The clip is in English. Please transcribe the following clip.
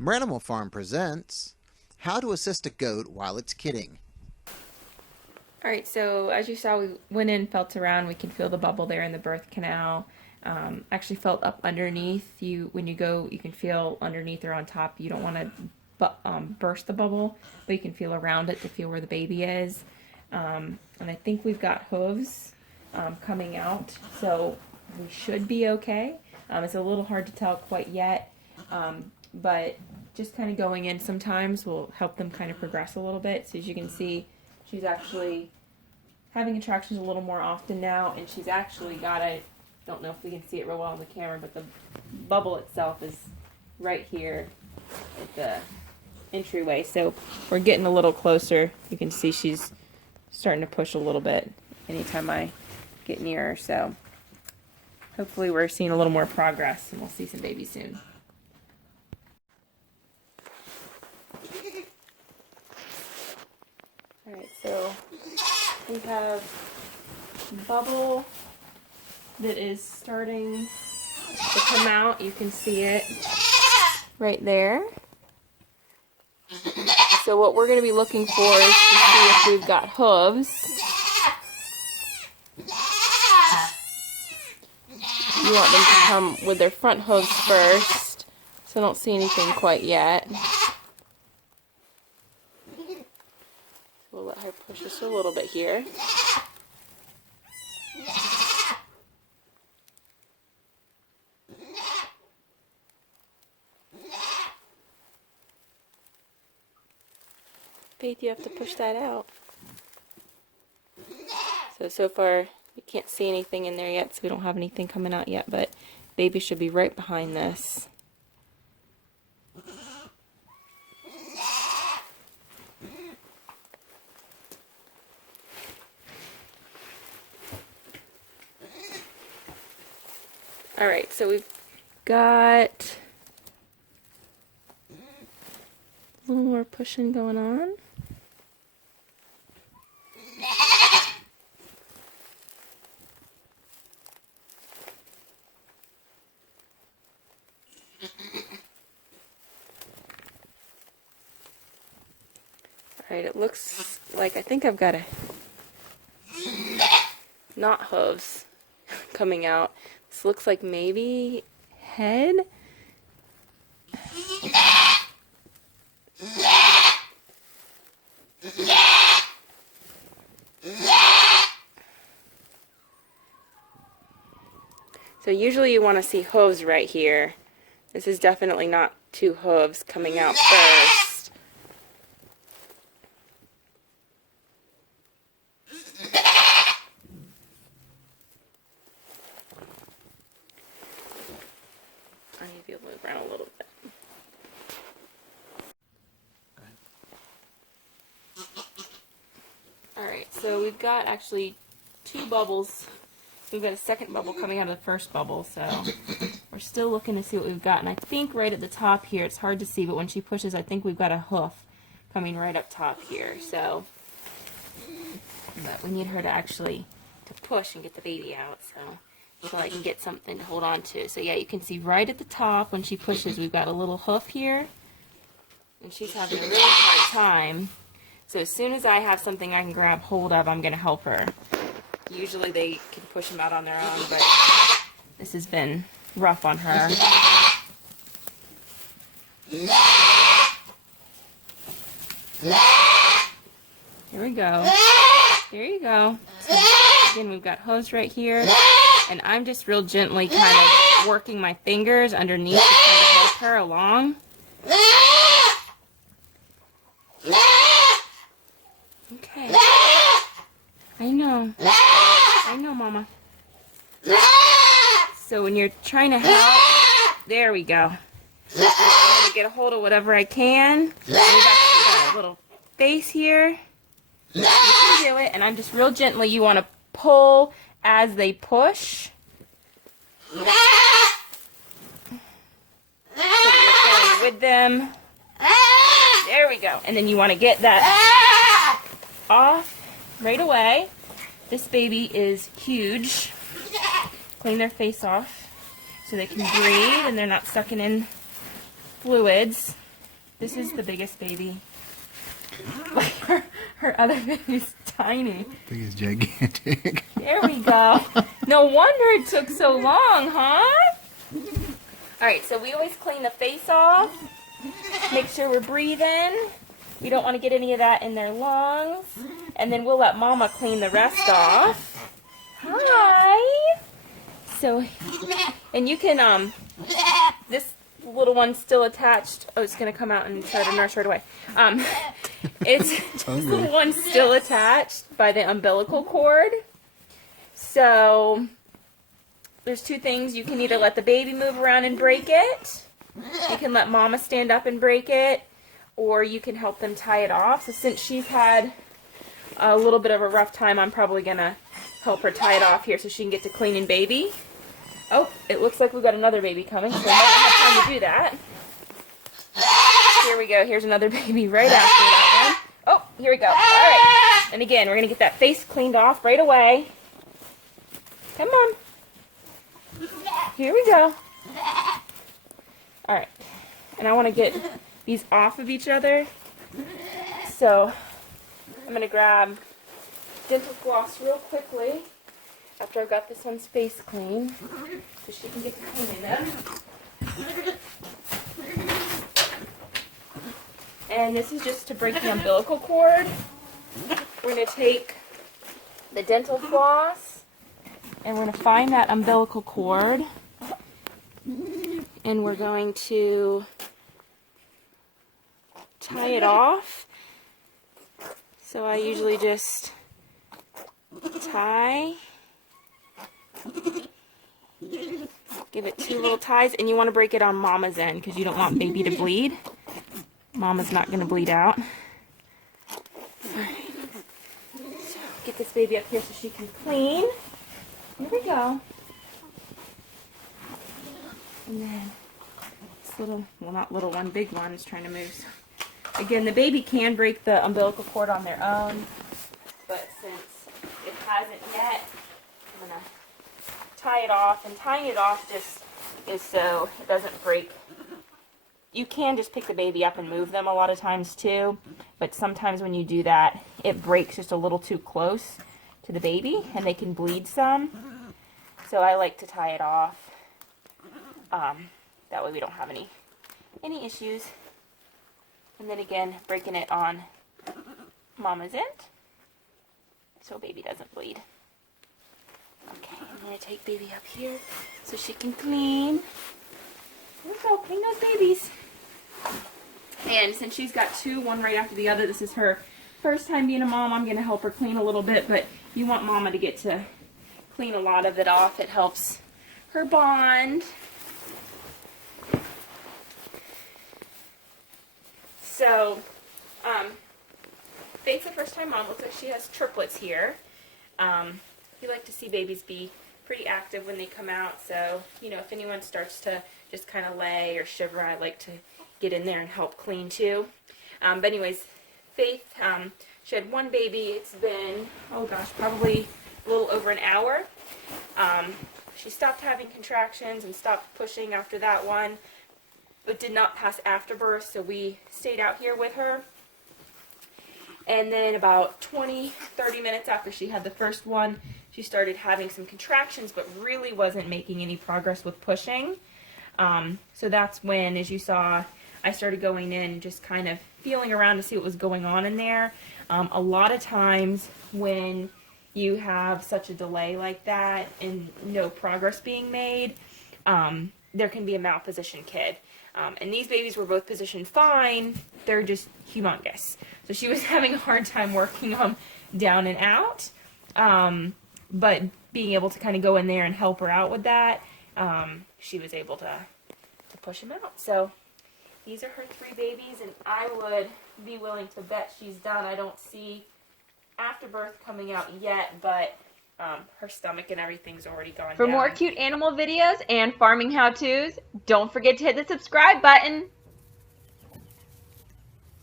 Animal Farm presents How to Assist a Goat While It's Kidding. Alright, so as you saw, we went in, felt around. We can feel the bubble there in the birth canal. Actually felt up underneath. When you go, you can feel underneath or on top. You don't want to burst the bubble, but you can feel around it to feel where the baby is. And I think we've got hooves coming out, so we should be okay. It's a little hard to tell quite yet, but just kind of going in sometimes will help them kind of progress a little bit. So as you can see, she's actually having contractions a little more often now, and she's actually got don't know if we can see it real well on the camera, but the bubble itself is right here at the entryway. So we're getting a little closer. You can see she's starting to push a little bit anytime I get near her. So hopefully we're seeing a little more progress, and we'll see some babies soon. Alright, so we have bubble that is starting to come out. You can see it right there. So what we're going to be looking for is to see if we've got hooves. You want them to come with their front hooves first, so I don't see anything quite yet. We'll let her push just a little bit here. Faith, you have to push that out. So far, you can't see anything in there yet, so we don't have anything coming out yet, but baby should be right behind this. Alright, so we've got a little more pushing going on. Alright, it looks like I think I've got not hooves coming out. This looks like maybe head. So usually you want to see hooves right here. This is definitely not two hooves coming out first. I need to be able to move around a little bit. Alright, so we've got actually two bubbles. We've got a second bubble coming out of the first bubble, so we're still looking to see what we've got. And I think right at the top here, it's hard to see, but when she pushes, I think we've got a hoof coming right up top here. So, but we need her to actually push and get the baby out, so I can get something to hold on to. So yeah, you can see right at the top when she pushes, we've got a little hoof here, and she's having a really hard time. So as soon as I have something I can grab hold of, I'm going to help her. Usually they can push them out on their own, but this has been rough on her. Here we go. There you go. So again, we've got hooves right here, and I'm just real gently kind of working my fingers underneath to kind of help her along. Okay. I know, Mama. So when you're trying to help, there we go. I'm going to get a hold of whatever I can. We've actually got a little face here. You can do it, and I'm just real gently. You want to pull as they push. So that you're pulling with them. There we go. And then you want to get that off right away. This baby is huge. Clean their face off so they can breathe and they're not sucking in fluids. This is the biggest baby. Like her other baby's tiny. I think it's gigantic. There we go. No wonder it took so long, huh? Alright, so we always clean the face off. Make sure we're breathing. We don't want to get any of that in their lungs. And then we'll let Mama clean the rest off. Hi! So, and you can, this little one's still attached. Oh, it's going to come out and try to nurse right away. This little one's still attached by the umbilical cord. So, there's two things. You can either let the baby move around and break it. You can let Mama stand up and break it. Or you can help them tie it off. So since she's had a little bit of a rough time, I'm probably going to help her tie it off here so she can get to cleaning baby. Oh, it looks like we've got another baby coming, so we might not have time to do that. Here we go. Here's another baby right after that one. Oh, here we go. All right. And again, we're going to get that face cleaned off right away. Come on. Here we go. All right. And I want to get these off of each other. So I'm going to grab dental floss real quickly after I've got this one's face clean so she can get to cleaning them. And this is just to break the umbilical cord. We're going to take the dental floss and we're going to find that umbilical cord and we're going to tie it off. So I usually just tie, give it 2 little ties, and you want to break it on Mama's end because you don't want baby to bleed. Mama's not going to bleed out. Alright. So get this baby up here so she can clean. Here we go. And then this little, well not little one, big one is trying to move. So again, the baby can break the umbilical cord on their own, but since it hasn't yet, I'm going to tie it off. And tying it off just is so it doesn't break. You can just pick the baby up and move them a lot of times too, but sometimes when you do that, it breaks just a little too close to the baby and they can bleed some. So I like to tie it off. That way we don't have any issues. And then again, breaking it on Mama's end so baby doesn't bleed. Okay, I'm going to take baby up here so she can clean. Here we go, clean those babies. And since she's got 2, one right after the other, this is her first time being a mom, I'm going to help her clean a little bit, but you want Mama to get to clean a lot of it off. It helps her bond. So, Faith's a first-time mom. Looks like she has triplets here. We like to see babies be pretty active when they come out. So, you know, if anyone starts to just kind of lay or shiver, I like to get in there and help clean too. But anyways, Faith, she had 1 baby. It's been, oh gosh, probably a little over an hour. She stopped having contractions and stopped pushing after that one, but did not pass afterbirth, so we stayed out here with her. And then about 20-30 minutes after she had the first one, she started having some contractions, but really wasn't making any progress with pushing. So that's when, as you saw, I started going in, just kind of feeling around to see what was going on in there. A lot of times when you have such a delay like that and no progress being made, there can be a malpositioned kid. And these babies were both positioned fine. They're just humongous. So she was having a hard time working them down and out. But being able to kind of go in there and help her out with that, she was able to push them out. So these are her 3 babies, and I would be willing to bet she's done. I don't see afterbirth coming out yet, but her stomach and everything's already gone For down. more cute animal videos and farming how-tos, don't forget to hit the subscribe button.